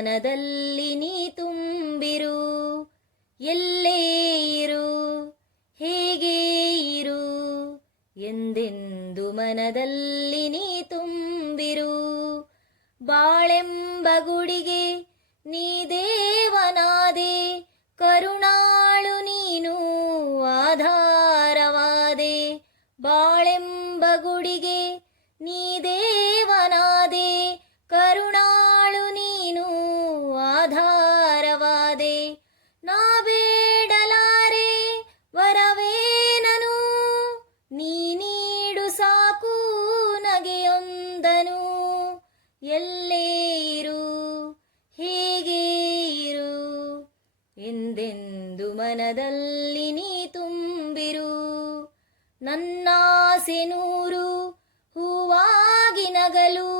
ಮನದಲ್ಲಿ ನೀ ತುಂಬಿರು. ಎಲ್ಲೇ ಇರು, ಹೇಗೆ ಇರು, ಎಂದೆಂದು ಮನದಲ್ಲಿ ನೀ ತುಂಬಿರು. ಬಾಳೆಂಬ ಗುಡಿಗೆ ನೀ ದೇವನಾದೆ, ಕರುಣಾಳು ನೀನು ಆಧಾರವಾದೆ. ಬಾಳೆಂಬ ಗುಡಿಗೆ ನೀ ದೇವನಾದೆ, ಕರುಣಾಳು ನೀನು ಆಧಾರವಾದೆ. ನಾ ಬೇಡಲಾರೆ ವರವೇನನು, ನೀ ನೀಡು ಸಾಕು ನಗೆಯೊಂದನು. ಎಲ್ಲೇ ಇರು, ಹೇಗೆ ಇರು, ಎಂದೆಂದು ಮನದಲ್ಲಿ ನೀ ತುಂಬಿರು. ನನ್ನಾಸೆ ನೂರು ಹೂವಾಗಿ ನಗಲು,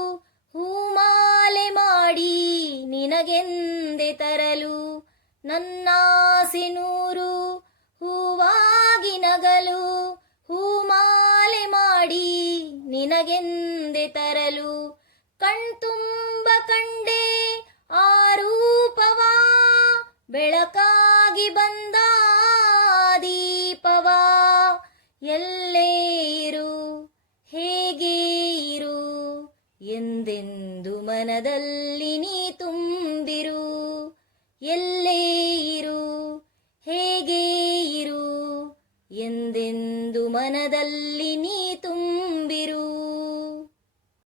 ಹೂಮಾಲೆ ಮಾಡಿ ನಿನಗೆಂದೆ ತರಲು. ನನ್ನಾಸೆ ನೂರು ಹೂವಾಗಿ ನಗಲು, ಹೂಮಾಲೆ ಮಾಡಿ ನಿನಗೆಂದೆ ತರಲು. ಕಣ್ತುಂಬ ಕಂಡೆ ಆ ರೂಪವಾ, ಬೆಳಕಾಗಿ ಬಂದ ದೀಪವಾ. ಎಲ್ಲೇ ಇರು, ಹೇಗೆ ಇರು, ಎಂದೆಂದು ಮನದಲ್ಲಿ ನೀ ತುಂಬಿರು. ಎಲ್ಲೇ ಇರು, ಹೇಗೆ ಇರು, ಎಂದೆಂದು ಮನದಲ್ಲಿ ನೀ